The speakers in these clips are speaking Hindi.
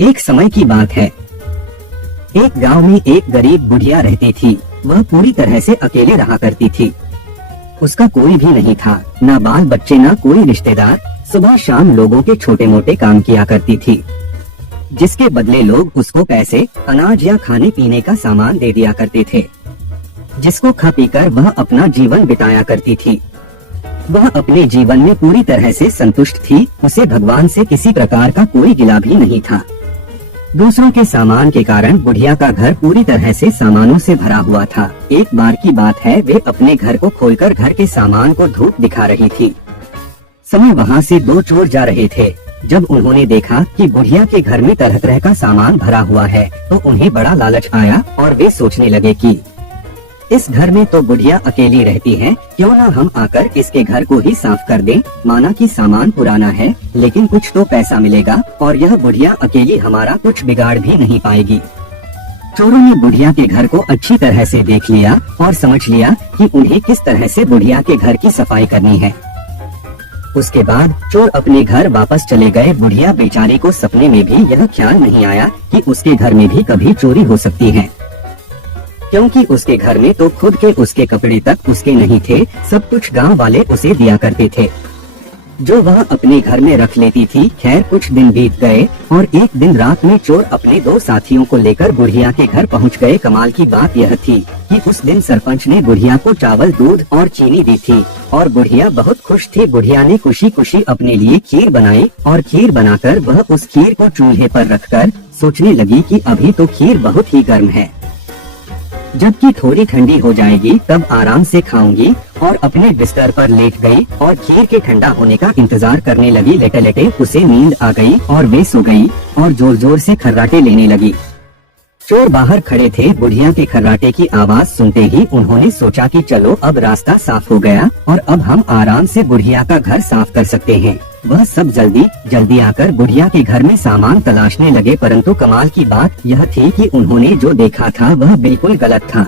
एक समय की बात है। एक गांव में एक गरीब बुढ़िया रहती थी। वह पूरी तरह से अकेले रहा करती थी। उसका कोई भी नहीं था, ना बाल बच्चे, ना कोई रिश्तेदार। सुबह शाम लोगों के छोटे मोटे काम किया करती थी, जिसके बदले लोग उसको पैसे, अनाज या खाने पीने का सामान दे दिया करते थे, जिसको खा पीकर वह अपना जीवन बिताया करती थी। वह अपने जीवन में पूरी तरह से संतुष्ट थी। उसे भगवान से किसी प्रकार का कोई गिला भी नहीं था। दूसरों के सामान के कारण बुढ़िया का घर पूरी तरह से सामानों से भरा हुआ था। एक बार की बात है, वे अपने घर को खोलकर घर के सामान को धूप दिखा रही थी। समय वहाँ से दो चोर जा रहे थे। जब उन्होंने देखा कि बुढ़िया के घर में तरह तरह का सामान भरा हुआ है, तो उन्हें बड़ा लालच आया और वे सोचने लगे कि इस घर में तो बुढ़िया अकेली रहती है, क्यों ना हम आकर इसके घर को ही साफ कर दें। माना कि सामान पुराना है, लेकिन कुछ तो पैसा मिलेगा और यह बुढ़िया अकेली हमारा कुछ बिगाड़ भी नहीं पाएगी। चोरों ने बुढ़िया के घर को अच्छी तरह से देख लिया और समझ लिया कि उन्हें किस तरह से बुढ़िया के घर की सफाई करनी है। उसके बाद चोर अपने घर वापस चले गए। बुढ़िया बेचारे को सपने में भी यह ख्याल नहीं आया कि उसके घर में भी कभी चोरी हो सकती है, क्योंकि उसके घर में तो खुद के उसके कपड़े तक उसके नहीं थे। सब कुछ गांव वाले उसे दिया करते थे, जो वह अपने घर में रख लेती थी। खैर, कुछ दिन बीत गए और एक दिन रात में चोर अपने दो साथियों को लेकर बुढ़िया के घर पहुंच गए। कमाल की बात यह थी कि उस दिन सरपंच ने बुढ़िया को चावल, दूध और चीनी दी थी और बुढ़िया बहुत खुश थी। बुढ़िया ने खुशी खुशी अपने लिए खीर बनाई और खीर बनाकर वह उस खीर को चूल्हे पर रखकर सोचने लगी कि अभी तो खीर बहुत ही गर्म है, जबकि थोड़ी ठंडी हो जाएगी तब आराम से खाऊंगी। और अपने बिस्तर पर लेट गई और खीर के ठंडा होने का इंतजार करने लगी। लेटे लेटे उसे नींद आ गई और वे सो गई और जोर जोर से खर्राटे लेने लगी। चोर बाहर खड़े थे। बुढ़िया के खर्राटे की आवाज सुनते ही उन्होंने सोचा कि चलो अब रास्ता साफ हो गया और अब हम आराम से बुढ़िया का घर साफ कर सकते हैं। वह सब जल्दी जल्दी आकर बुढ़िया के घर में सामान तलाशने लगे, परंतु कमाल की बात यह थी कि उन्होंने जो देखा था वह बिल्कुल गलत था।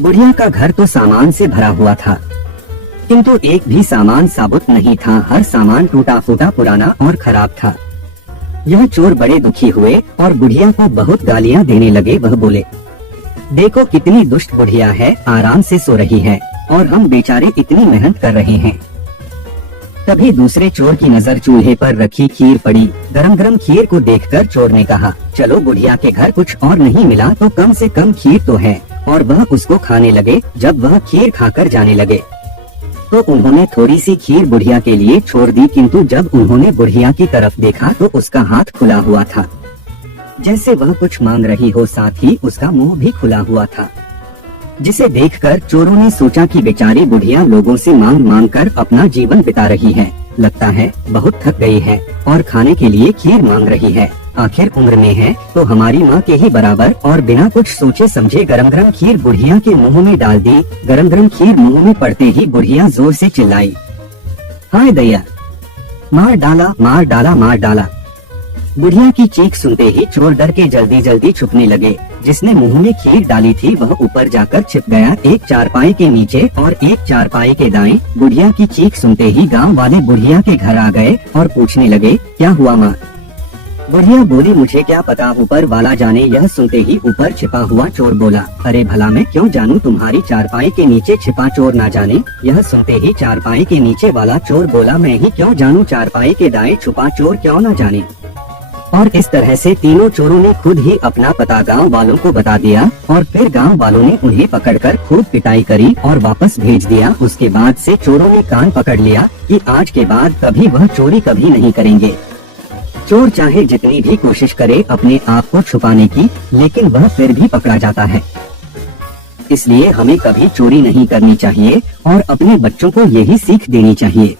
बुढ़िया का घर तो सामान से भरा हुआ था, किंतु एक भी सामान साबुत नहीं था। हर सामान टूटा फूटा, पुराना और खराब था। यह चोर बड़े दुखी हुए और बुढ़िया को बहुत गालियां देने लगे। वह बोले, देखो कितनी दुष्ट बुढ़िया है, आराम से सो रही है और हम बेचारे इतनी मेहनत कर रहे हैं। तभी दूसरे चोर की नजर चूल्हे पर रखी खीर पड़ी। गरम गरम खीर को देखकर चोर ने कहा, चलो बुढ़िया के घर कुछ और नहीं मिला तो कम से कम खीर तो है। और वह उसको खाने लगे। जब वह खीर खाकर जाने लगे तो उन्होंने थोड़ी सी खीर बुढ़िया के लिए छोड़ दी, किंतु जब उन्होंने बुढ़िया की तरफ देखा तो उसका हाथ खुला हुआ था, जैसे वह कुछ मांग रही हो। साथ ही उसका मुंह भी खुला हुआ था, जिसे देखकर चोरों ने सोचा कि बेचारी बुढ़िया लोगों से मांग मांग कर अपना जीवन बिता रही है। लगता है बहुत थक गई है और खाने के लिए खीर मांग रही है। आखिर उम्र में है तो हमारी माँ के ही बराबर। और बिना कुछ सोचे समझे गरम गरम खीर बुढ़िया के मुंह में डाल दी। गरम गरम खीर मुंह में पड़ते ही बुढ़िया जोर से चिल्लाई, हाय दैया, मार डाला मार डाला मार डाला। बुढ़िया की चीख सुनते ही चोर डर के जल्दी जल्दी छुपने लगे। जिसने मुंह में खीर डाली थी वह ऊपर जाकर छिप गया, एक चारपाई के नीचे और एक चारपाई के दाएं। बुढ़िया की चीख सुनते ही गांव वाले बुढ़िया के घर आ गए और पूछने लगे, क्या हुआ माँ? बुढ़िया बोली, मुझे क्या पता, ऊपर वाला जाने। यह सुनते ही ऊपर छिपा हुआ चोर बोला, अरे भला मैं क्यों जानूं, तुम्हारी चारपाई के नीचे छिपा चोर ना जाने। यह सुनते ही चारपाई के नीचे वाला चोर बोला, मैं ही क्यों जानूं, चारपाई के दाएं छुपा चोर क्यों ना जाने। और इस तरह से तीनों चोरों ने खुद ही अपना पता गांव वालों को बता दिया और फिर गांव वालों ने उन्हें पकड़कर खूब पिटाई करी और वापस भेज दिया। उसके बाद से चोरों ने कान पकड़ लिया कि आज के बाद कभी वह चोरी कभी नहीं करेंगे। चोर चाहे जितनी भी कोशिश करे अपने आप को छुपाने की, लेकिन वह फिर भी पकड़ा जाता है। इसलिए हमें कभी चोरी नहीं करनी चाहिए और अपने बच्चों को यही सीख देनी चाहिए।